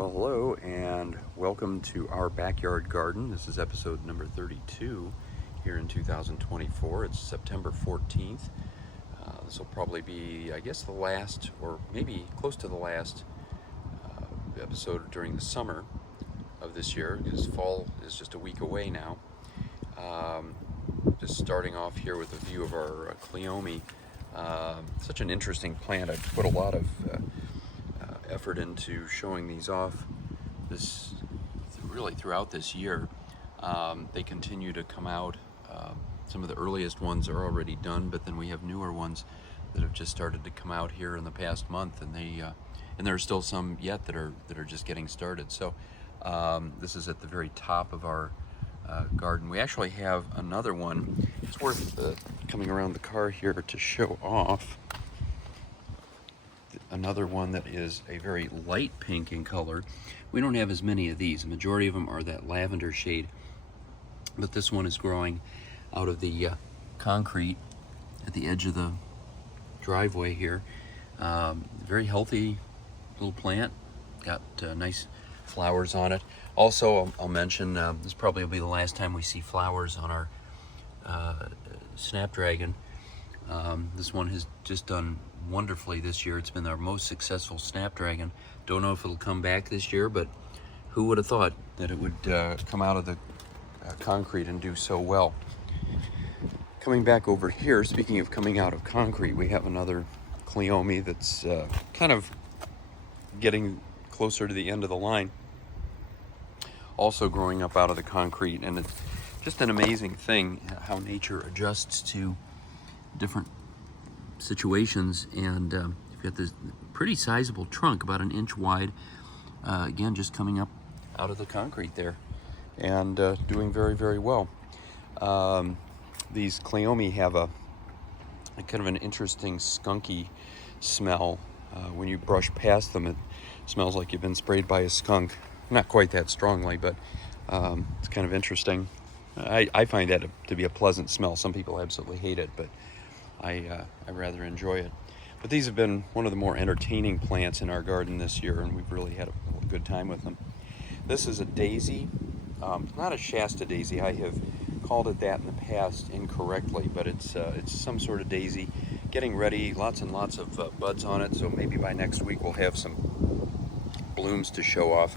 Well, hello and welcome to our backyard garden. This is episode number 32 here in 2024. It's September 14th. This will probably be, I guess, the last, or maybe close to the last episode during the summer of this year, because fall is just a week away now. Just starting off here with a view of our cleome. Such an interesting plant. I've put a lot of effort into showing these off really throughout this year. They continue to come out. Some of the earliest ones are already done, but then we have newer ones that have just started to come out here in the past month, and there are still some yet that are just getting started. So this is at the very top of our garden. We actually have another one. It's worth coming around the car here to show off. Another one that is a very light pink in color. We don't have as many of these. The majority of them are that lavender shade, but this one is growing out of the concrete at the edge of the driveway here. Very healthy little plant. Got nice flowers on it. Also, I'll mention this probably will be the last time we see flowers on our snapdragon. This one has just done wonderfully this year. It's been our most successful snapdragon. Don't know if it'll come back this year, but who would have thought that it would come out of the concrete and do so well. Coming back over here, speaking of coming out of concrete, we have another cleome that's kind of getting closer to the end of the line, also growing up out of the concrete. And it's just an amazing thing how nature adjusts to different situations. And you've got this pretty sizable trunk, about an inch wide, again just coming up out of the concrete there, and doing very, very well. These cleome have a kind of an interesting skunky smell. When you brush past them, it smells like you've been sprayed by a skunk. Not quite that strongly, but it's kind of interesting. I find that to be a pleasant smell. Some people absolutely hate it, but I rather enjoy it. But these have been one of the more entertaining plants in our garden this year, and we've really had a good time with them. This is a daisy, not a Shasta daisy. I have called it that in the past incorrectly, but it's some sort of daisy. Getting ready, lots and lots of buds on it, so maybe by next week we'll have some blooms to show off.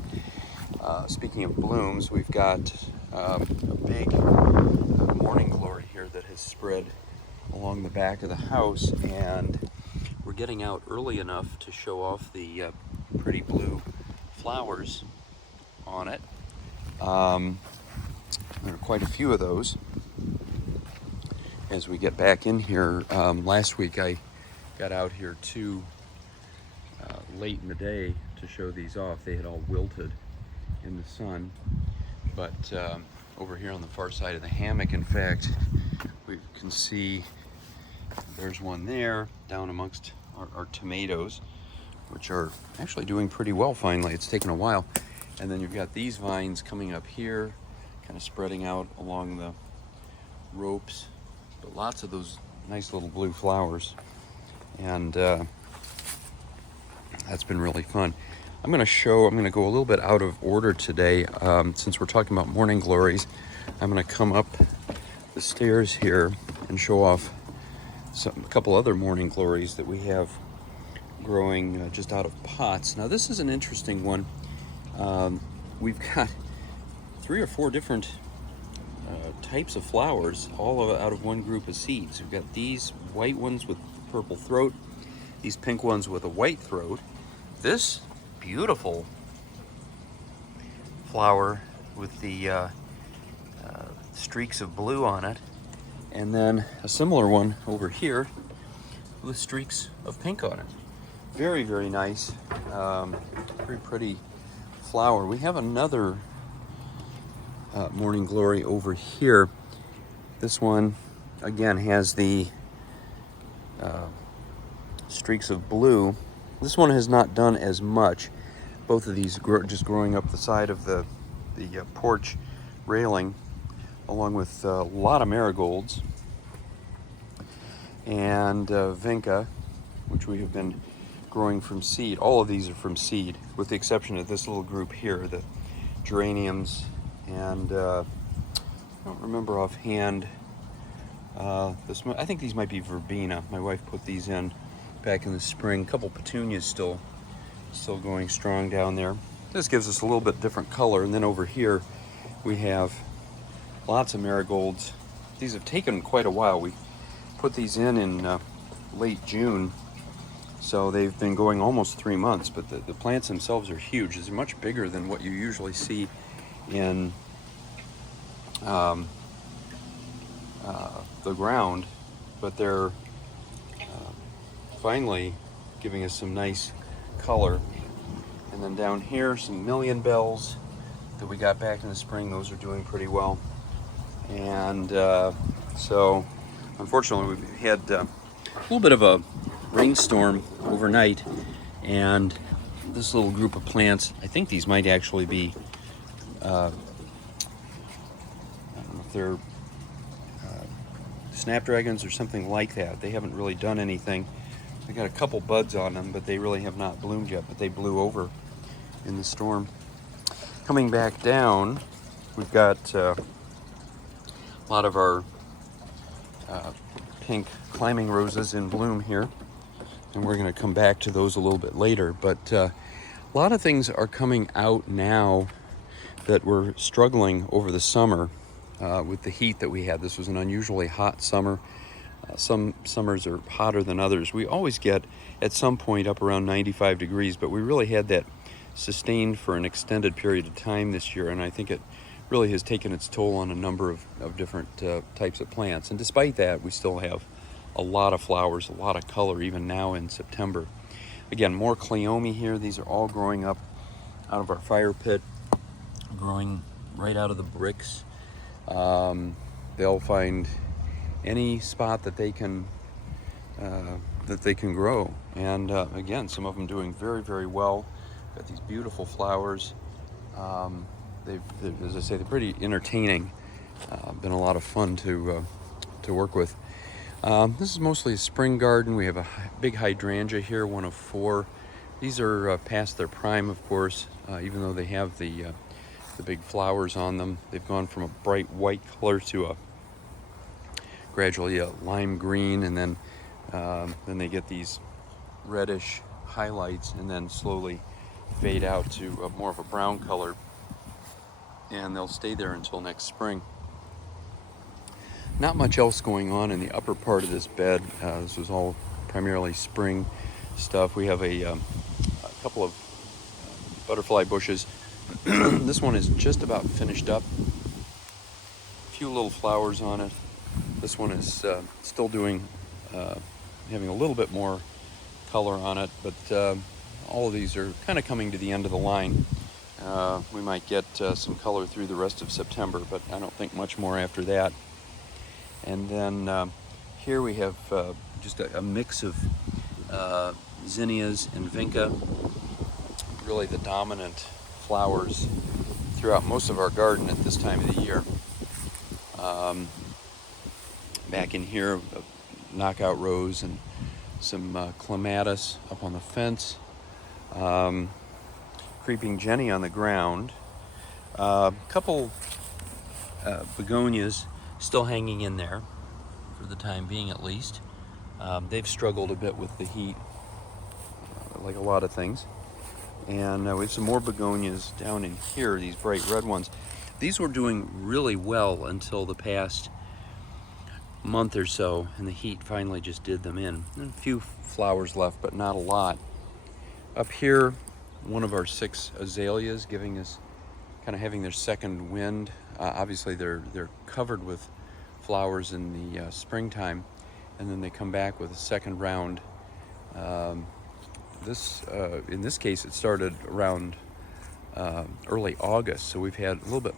Speaking of blooms, we've got a big morning glory here that has spread along the back of the house, and we're getting out early enough to show off the pretty blue flowers on it. There are quite a few of those. As we get back in here, last week I got out here too late in the day to show these off. They had all wilted in the sun, but over here on the far side of the hammock, in fact, we can see there's one there down amongst our tomatoes, which are actually doing pretty well finally. It's taken a while. And then you've got these vines coming up here, kind of spreading out along the ropes, but lots of those nice little blue flowers. And that's been really fun. I'm going to go a little bit out of order today. Since we're talking about morning glories, I'm going to come up the stairs here and show off a couple other morning glories that we have growing just out of pots. Now this is an interesting one. We've got 3 or 4 different types of flowers, all out of one group of seeds. We've got these white ones with purple throat, these pink ones with a white throat, this beautiful flower with the streaks of blue on it, and then a similar one over here with streaks of pink on it. Very, very nice. Very pretty flower. We have another morning glory over here. This one again has the streaks of blue. This one has not done as much. Both of these just growing up the side of the porch railing, along with a lot of marigolds and vinca, which we have been growing from seed. All of these are from seed, with the exception of this little group here, the geraniums, and I don't remember offhand. I think these might be verbena. My wife put these in back in the spring. A couple petunias still going strong down there. This gives us a little bit different color. And then over here we have lots of marigolds. These have taken quite a while. We put these in late June, so they've been going almost 3 months, but the plants themselves are huge. They're much bigger than what you usually see in the ground, but they're finally giving us some nice color. And then down here, some million bells that we got back in the spring. Those are doing pretty well. And so unfortunately we had a little bit of a rainstorm overnight, and this little group of plants, I think these might actually be I don't know if they're snapdragons or something like that. They haven't really done anything. They got a couple buds on them, but they really have not bloomed yet, but they blew over in the storm. Coming back down, we've got a lot of our pink climbing roses in bloom here, and we're going to come back to those a little bit later. But a lot of things are coming out now that were struggling over the summer with the heat that we had. This was an unusually hot summer. Some summers are hotter than others. We always get at some point up around 95 degrees, but we really had that sustained for an extended period of time this year, and I think it really has taken its toll on a number of different types of plants. And despite that, we still have a lot of flowers, a lot of color, even now in September. Again, more cleome here. These are all growing up out of our fire pit, growing right out of the bricks. They'll find any spot that they can grow, and again, some of them doing very, very well. Got these beautiful flowers. As I say, they're pretty entertaining. Been a lot of fun to work with. This is mostly a spring garden. We have a big hydrangea here, one of 4. These are past their prime, of course, even though they have the big flowers on them. They've gone from a bright white color to gradually a lime green, and then they get these reddish highlights, and then slowly fade out to more of a brown color, and they'll stay there until next spring. Not much else going on in the upper part of this bed. This was all primarily spring stuff. We have a couple of butterfly bushes. This one is just about finished up. A few little flowers on it. This one is still doing, having a little bit more color on it, but all of these are kind of coming to the end of the line. We might get some color through the rest of September, but I don't think much more after that. And then here we have just a mix of zinnias and vinca, really the dominant flowers throughout most of our garden at this time of the year. Back in here, a knockout rose and some clematis up on the fence. Creeping Jenny on the ground. A couple begonias still hanging in there for the time being, at least. They've struggled a bit with the heat, like a lot of things. And we have some more begonias down in here, these bright red ones. These were doing really well until the past month or so, and the heat finally just did them in. And a few flowers left, but not a lot. Up here, one of our 6 azaleas giving us, kind of having their second wind. Obviously they're covered with flowers in the springtime, and then they come back with a second round. In this case, it started around early August, so we've had a little bit,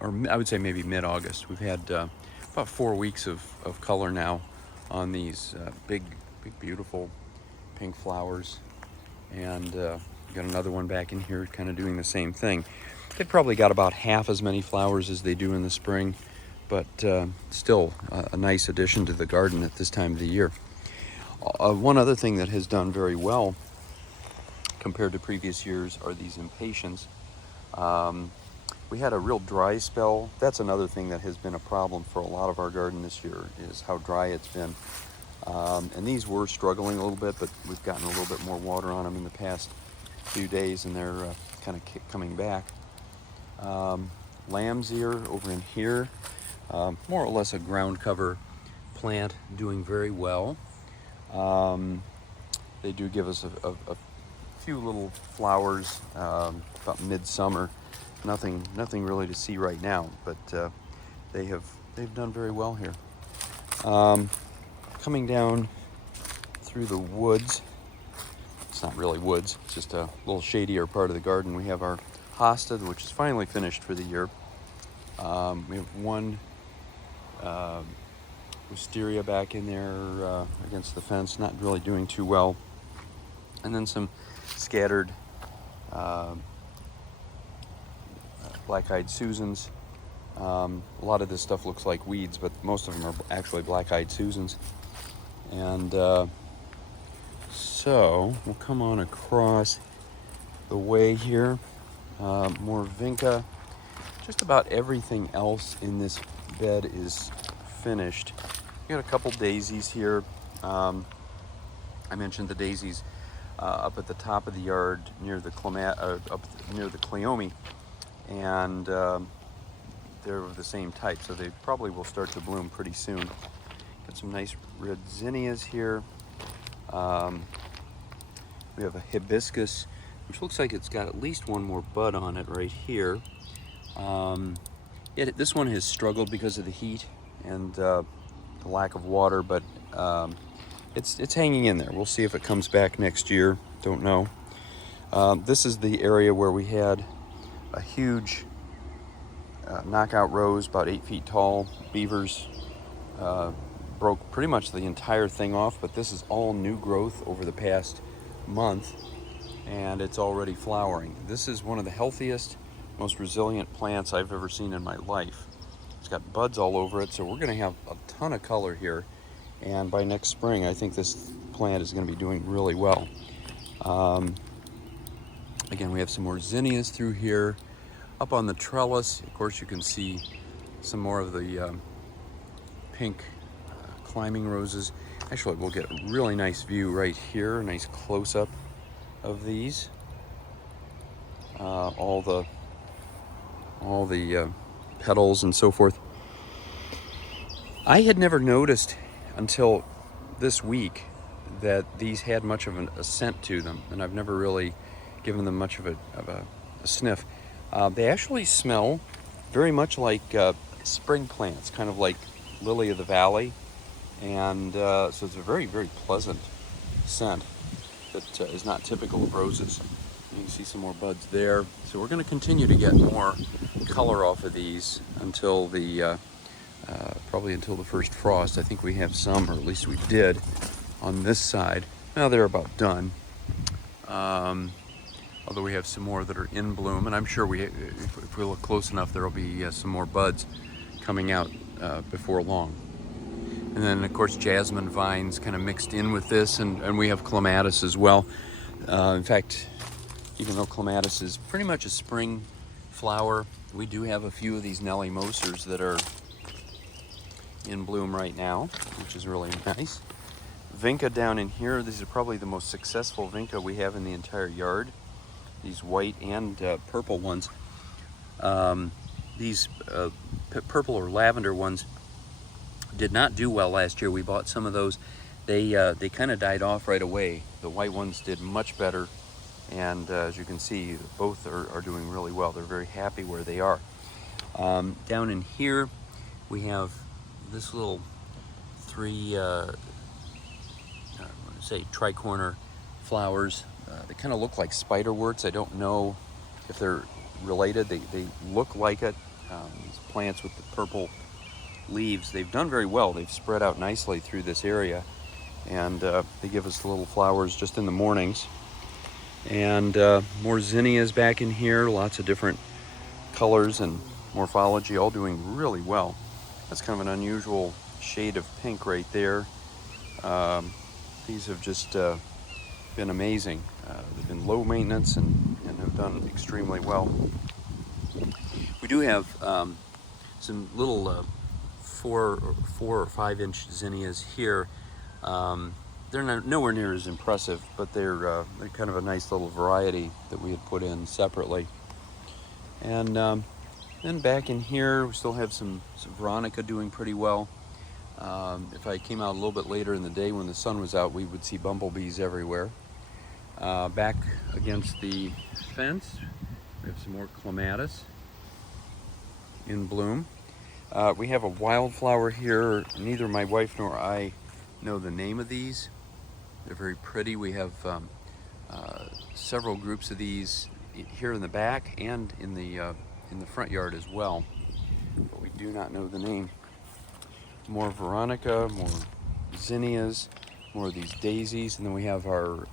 or I would say maybe mid-August. We've had about 4 weeks of color now on these big, beautiful pink flowers, and got another one back in here kind of doing the same thing. They've probably got about half as many flowers as they do in the spring, but still a nice addition to the garden at this time of the year. One other thing that has done very well compared to previous years are these impatiens. We had a real dry spell. That's another thing that has been a problem for a lot of our garden this year, is how dry it's been. And these were struggling a little bit, but we've gotten a little bit more water on them in the past few days, and they're kind of coming back. Lamb's ear over in here, more or less a ground cover plant, doing very well. They do give us a few little flowers about midsummer. Nothing really to see right now, but they've done very well here. Coming down through the woods, it's not really woods, it's just a little shadier part of the garden. We have our hosta, which is finally finished for the year. We have one wisteria back in there against the fence, not really doing too well. And then some scattered black-eyed Susans. A lot of this stuff looks like weeds, but most of them are actually black-eyed Susans. And so we'll come on across the way here. More vinca. Just about everything else in this bed is finished. We got a couple daisies here. I mentioned the daisies up at the top of the yard near the near the cleome, and they're of the same type, so they probably will start to bloom pretty soon. Got some nice red zinnias here. We have a hibiscus, which looks like it's got at least one more bud on it right here. This one has struggled because of the heat and the lack of water, but it's hanging in there. We'll see if it comes back next year. Don't know. This is the area where we had a huge knockout rose, about 8 feet tall. Beavers broke pretty much the entire thing off, but this is all new growth over the past month, and it's already flowering. This is one of the healthiest, most resilient plants I've ever seen in my life. It's got buds all over it, so we're going to have a ton of color here, and by next spring I think this plant is going to be doing really well. Again, we have some more zinnias through here. Up on the trellis, of course, you can see some more of the pink climbing roses. Actually, we'll get a really nice view right here, a nice close-up of these. All the petals and so forth. I had never noticed until this week that these had much of a scent to them, and I've never really given them much of a sniff. They actually smell very much like spring plants, kind of like lily of the valley, and so it's a very, very pleasant scent that is not typical of roses. You can see some more buds there. So we're going to continue to get more color off of these until the probably until the first frost. I think we have some, or at least we did, on this side. Now they're about done. Although we have some more that are in bloom, and I'm sure if we look close enough, there will be some more buds coming out before long. And then, of course, jasmine vines kind of mixed in with this, and we have clematis as well. In fact, even though clematis is pretty much a spring flower, we do have a few of these Nelly Mosers that are in bloom right now, which is really nice. Vinca down in here, these are probably the most successful vinca we have in the entire yard. These white and purple ones. These purple or lavender ones did not do well last year. We bought some of those. They kind of died off right away. The white ones did much better, and as you can see, both are doing really well. They're very happy where they are. Down in here, we have this little tricorner flowers. They kind of look like spiderworts. I don't know if they're related. They look like it. These plants with the purple leaves, they've done very well. They've spread out nicely through this area, and they give us little flowers just in the mornings. And more zinnias back in here, lots of different colors and morphology, all doing really well. That's kind of an unusual shade of pink right there. These have just been amazing. They've been low maintenance and have done extremely well. We do have some little 4 or 5 inch zinnias here. They're nowhere near as impressive, but they're kind of a nice little variety that we had put in separately. And then back in here, we still have some Veronica doing pretty well. If I came out a little bit later in the day when the sun was out, we would see bumblebees everywhere. Back against the fence, we have some more clematis in bloom. We have a wildflower here. Neither my wife nor I know the name of these. They're very pretty. We have several groups of these here in the back and in the front yard as well, but we do not know the name. More Veronica, more zinnias, more of these daisies, and then we have our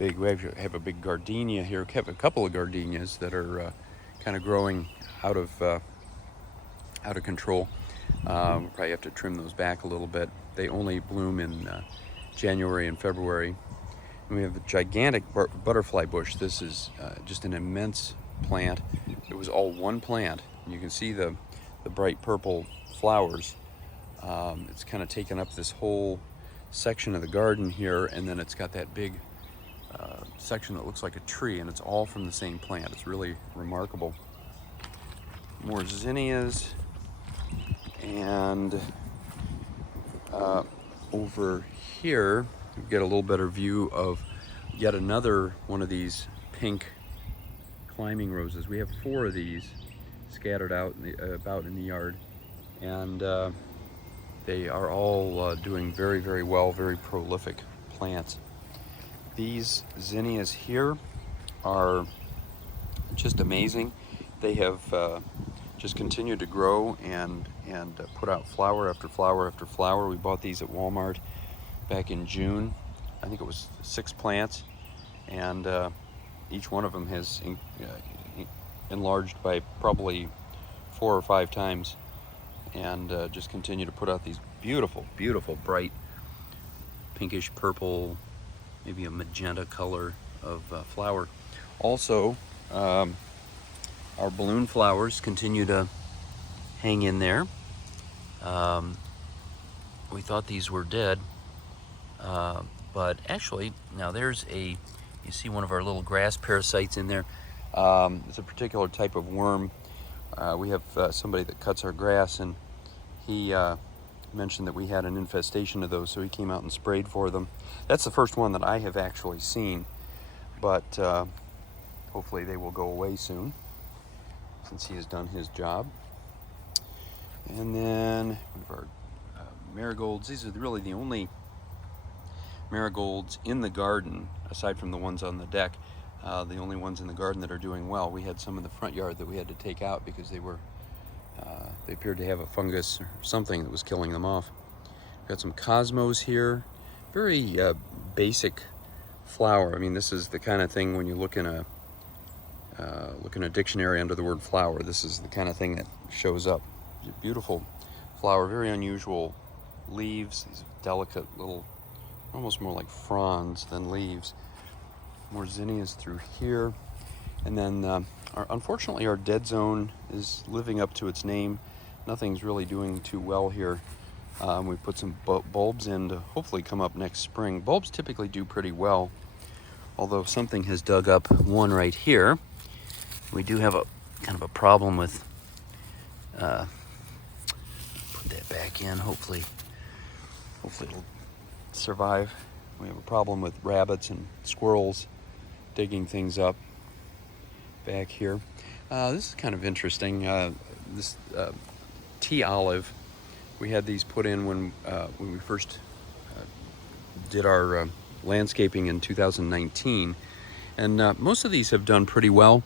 we have a big gardenia here. We have a couple of gardenias that are kind of growing out of control. We'll probably have to trim those back a little bit. They only bloom in January and February. And we have the gigantic butterfly bush. This is just an immense plant. It was all one plant. You can see the bright purple flowers. It's kind of taken up this whole section of the garden here, and then it's got that big section that looks like a tree, and it's all from the same plant. It's really remarkable. More zinnias, and over here you get a little better view of yet another one of these pink climbing roses. We have 4 of these scattered out about in the yard, and they are all doing very, very well, very prolific plants. These zinnias here are just amazing. They have just continued to grow and put out flower after flower after flower. We bought these at Walmart back in June. I think it was 6 plants, and each one of them has enlarged by probably 4 or 5 times, and just continue to put out these beautiful, beautiful, bright pinkish purple, maybe a magenta color of flower. Also, our balloon flowers continue to hang in there. We thought these were dead, but actually, now you see one of our little grass parasites in there. It's a particular type of worm. We have somebody that cuts our grass, and he mentioned that we had an infestation of those, so he came out and sprayed for them. That's the first one that I have actually seen, but hopefully they will go away soon, since he has done his job. And then we have our marigolds. These are really the only marigolds in the garden, aside from the ones on the deck, the only ones in the garden that are doing well. We had some in the front yard that we had to take out because they appeared to have a fungus or something that was killing them off. We've got some cosmos here. Very basic flower. I mean, this is the kind of thing when you look in a dictionary under the word flower, this is the kind of thing that shows up. Beautiful flower, very unusual leaves, these delicate little, almost more like fronds than leaves. More zinnias through here. And then unfortunately our dead zone is living up to its name. Nothing's really doing too well here. We put some bulbs in to hopefully come up next spring. Bulbs typically do pretty well, although something has dug up one right here. We do have a kind of a problem with, put that back in, hopefully it'll survive. We have a problem with rabbits and squirrels digging things up back here. This is kind of interesting. This tea olive, we had these put in when we first did our landscaping in 2019, and most of these have done pretty well.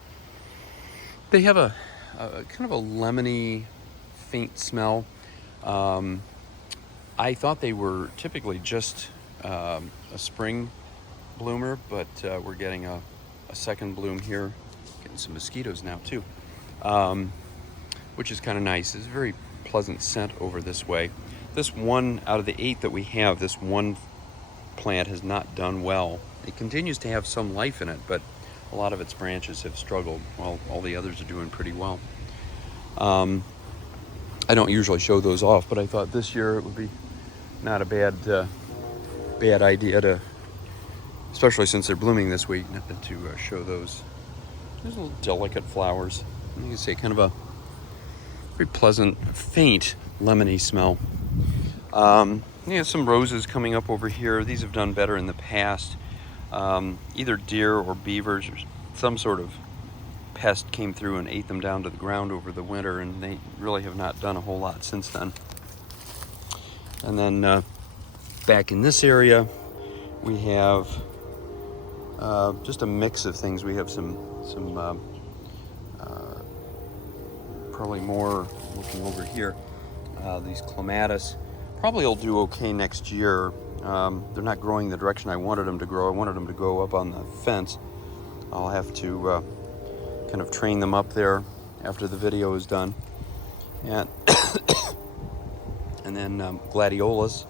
They have a kind of a lemony, faint smell. I thought they were typically just a spring bloomer, but we're getting a second bloom here. Getting some mosquitoes now too, which is kind of nice. It's a very pleasant scent over this way. This one out of the 8 that we have, this one plant has not done well. It continues to have some life in it, but a lot of its branches have struggled while all the others are doing pretty well. I don't usually show those off, but I thought this year it would be not a bad idea to, especially since they're blooming this week, to show those. There's little delicate flowers. You can see kind of a very pleasant, faint, lemony smell. Yeah, some roses coming up over here. These have done better in the past. Either deer or beavers or some sort of pest came through and ate them down to the ground over the winter, and they really have not done a whole lot since then. And then back in this area, we have just a mix of things. We have some probably more looking over here. These clematis probably will do okay next year. They're not growing the direction I wanted them to grow. I wanted them to go up on the fence. I'll have to kind of train them up there after the video is done. And and then gladiolas,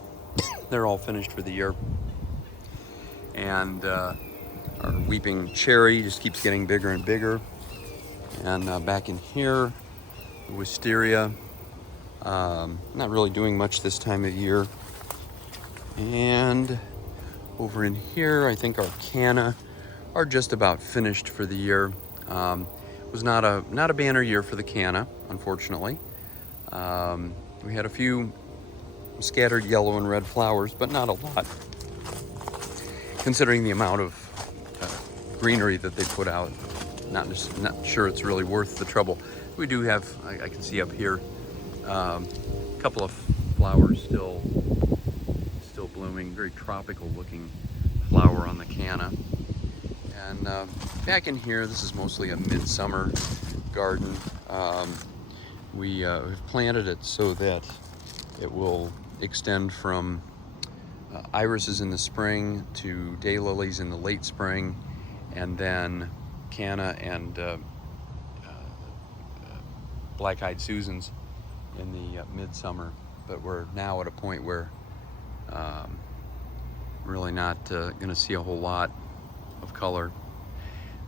they're all finished for the year. And our weeping cherry just keeps getting bigger and bigger. And back in here, the wisteria, not really doing much this time of year. And over in here, I think our canna are just about finished for the year. It was not a banner year for the canna, unfortunately. We had a few scattered yellow and red flowers, but not a lot, considering the amount of greenery that they put out. Not sure it's really worth the trouble. We do have, I can see up here, a couple of flowers still blooming, very tropical looking flower on the canna. And back in here, this is mostly a midsummer garden. We have planted it so that it will extend from irises in the spring to daylilies in the late spring, and then canna and black-eyed Susans in the midsummer. But we're now at a point where really not going to see a whole lot of color.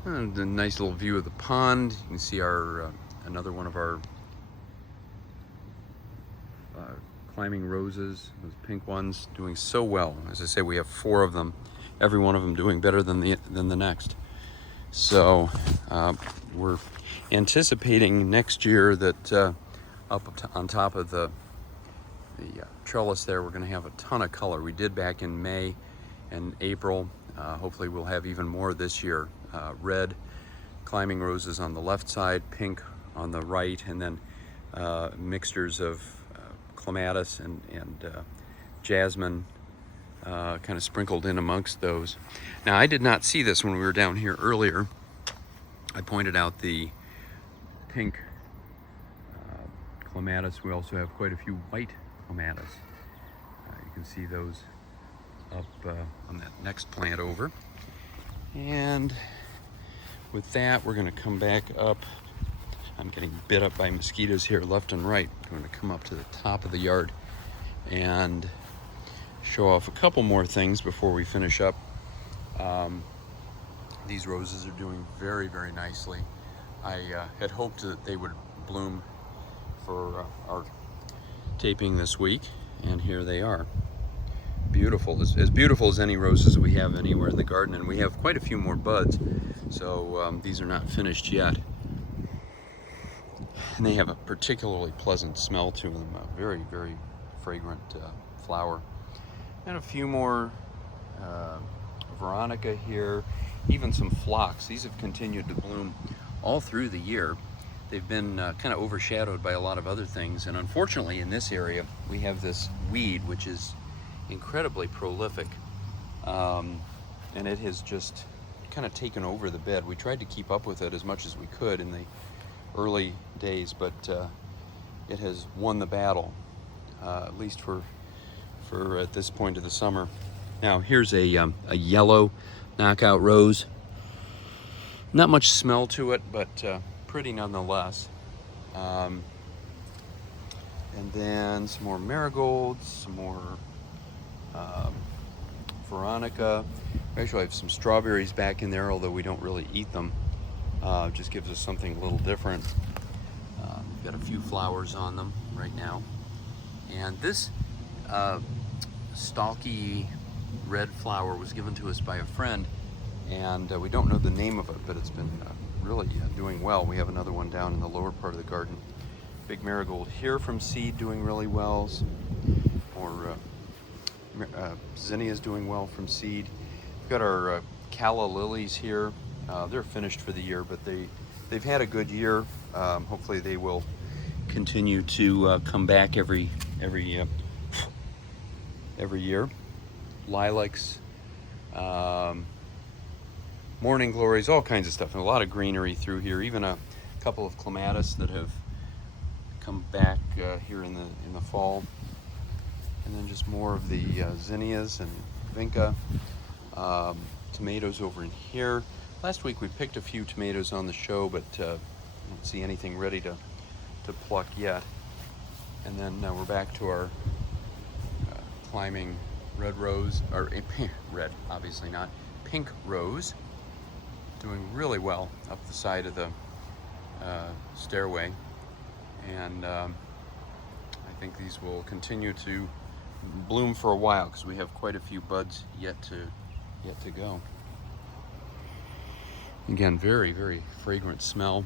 And a nice little view of the pond. You can see our another one of our climbing roses, those pink ones, doing so well. As I say, we have 4 of them, every one of them doing better than the next. So we're anticipating next year that up on top of the trellis there, we're going to have a ton of color. We did back in May and April. Hopefully we'll have even more this year. Red climbing roses on the left side, pink on the right, and then mixtures of clematis and jasmine kind of sprinkled in amongst those. Now, I did not see this when we were down here earlier. I pointed out the pink clematis. We also have quite a few white clematis. You can see those up on that next plant over. And with that, we're going to come back up. I'm getting bit up by mosquitoes here left and right. I'm going to come up to the top of the yard and show off a couple more things before we finish up. These roses are doing very, very nicely. I had hoped that they would bloom for our taping this week, and here they are. Beautiful, as beautiful as any roses we have anywhere in the garden, and we have quite a few more buds, so these are not finished yet. And they have a particularly pleasant smell to them, a very, very fragrant flower. And a few more veronica here, even some phlox. These have continued to bloom all through the year. They've been kind of overshadowed by a lot of other things, and unfortunately in this area we have this weed which is incredibly prolific, and it has just kind of taken over the bed. We tried to keep up with it as much as we could in the early days, but it has won the battle, at least for at this point of the summer. Now here's a yellow knockout rose. Not much smell to it, but pretty nonetheless. And then some more marigolds, some more veronica. We actually have some strawberries back in there, although we don't really eat them. It just gives us something a little different. We've got a few flowers on them right now. And this stalky red flower was given to us by a friend, and we don't know the name of it, but it's been really doing well. We have another one down in the lower part of the garden. Big marigold here from seed doing really well. Some more zinnias doing well from seed. We've got our calla lilies here. They're finished for the year, but they've had a good year. Hopefully they will continue to come back every year. Lilacs, morning glories, all kinds of stuff, and a lot of greenery through here. Even a couple of clematis that have come back here in the fall, and then just more of the zinnias and vinca. Tomatoes over in here. Last week we picked a few tomatoes on the show, but I don't see anything ready to pluck yet. And then we're back to our climbing red rose, or red, obviously not, pink rose, doing really well up the side of the stairway. And I think these will continue to bloom for a while because we have quite a few buds yet to go. Again, very, very fragrant smell.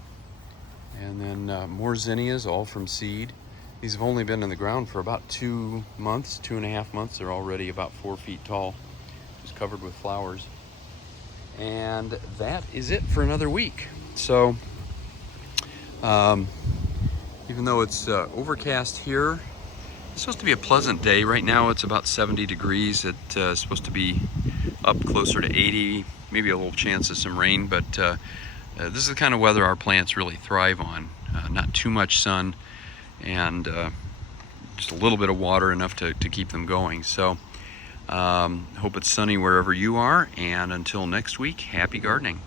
And then more zinnias, all from seed. These have only been in the ground for about 2 months, 2.5 months. They're already about 4 feet tall, just covered with flowers. And that is it for another week. So, even though it's overcast here, it's supposed to be a pleasant day. Right now it's about 70 degrees. It's supposed to be up closer to 80, maybe a little chance of some rain, but this is the kind of weather our plants really thrive on. Not too much sun, and just a little bit of water, enough to keep them going. So hope it's sunny wherever you are, and until next week, happy gardening.